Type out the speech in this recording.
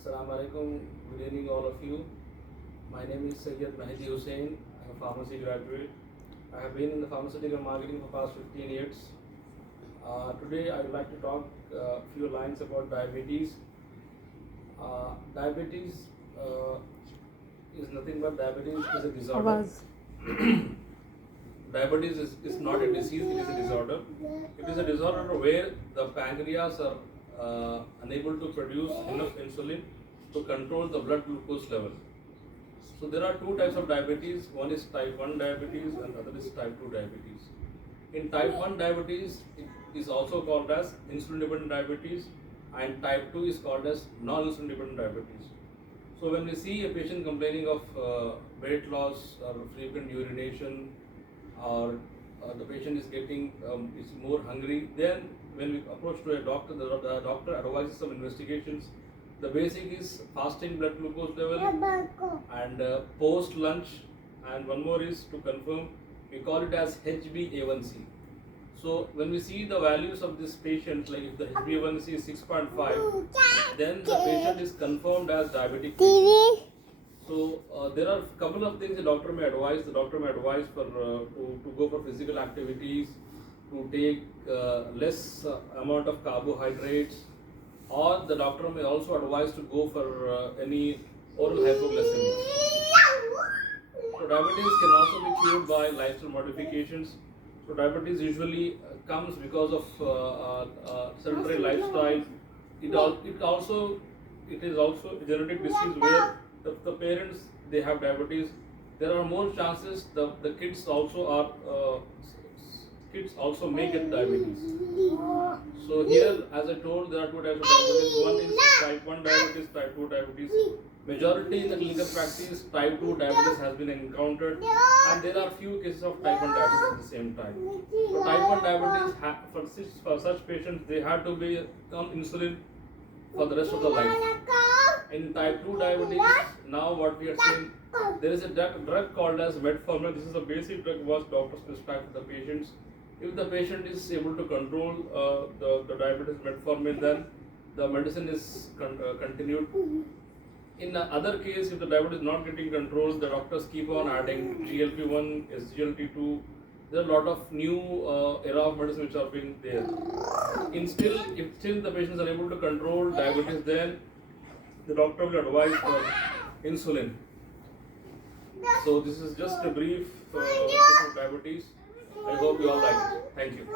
Assalamu alaikum. Good evening, all of you. My name is Diabetes Hussain. I'm a pharmacy graduate. I have been in the pharmaceutical marketing for past 15 years. Today, I would like to talk a few lines about diabetes. Diabetes is nothing but diabetes is a disorder. Diabetes is not a disease, it is a disorder. It is a disorder where the pancreas are unable to produce enough insulin to control the blood glucose level. So there are two types of diabetes. One is type 1 diabetes and the other is type 2 diabetes. In type 1 diabetes, it is also called as insulin dependent diabetes, and type 2 is called as non-insulin dependent diabetes. So when we see a patient complaining of weight loss or frequent urination, or the patient is getting is more hungry, then when we approach to a doctor, the doctor advises some investigations. The basic is fasting blood glucose level and post lunch, and one more is to confirm, we call it as HbA1c. So when we see the values of this patient, like if the HbA1c is 6.5, then the patient is confirmed as diabetic patient. So there are a couple of things the doctor may advise. The doctor may advise for to go for physical activities, to take less amount of carbohydrates, or the doctor may also advise to go for any oral hypoglycemics. So diabetes can also be cured by lifestyle modifications. So diabetes usually comes because of sedentary lifestyle. It is also a genetic disease where the parents they have diabetes. There are more chances the kids also may get diabetes. So here, as I told, there are two types of diabetes. One is type 1 diabetes, type 2 diabetes. Majority in the clinical practice, type 2 diabetes has been encountered, and there are few cases of type 1 diabetes at the same time. So type 1 diabetes, for such patients, they have to be on insulin for the rest of their life. In type 2 diabetes, now what we are seeing, there is a drug called as metformin. This is a basic drug what doctors prescribe to the patients. If the patient is able to control the diabetes metformin, then the medicine is continued. In the other case, if the diabetes is not getting controlled, the doctors keep on adding GLP-1, SGLT2. There are a lot of new era of medicine which are being there. If still the patients are able to control diabetes, then the doctor will advise for insulin. So this is just a brief of diabetes. I hope you all like it. Thank you.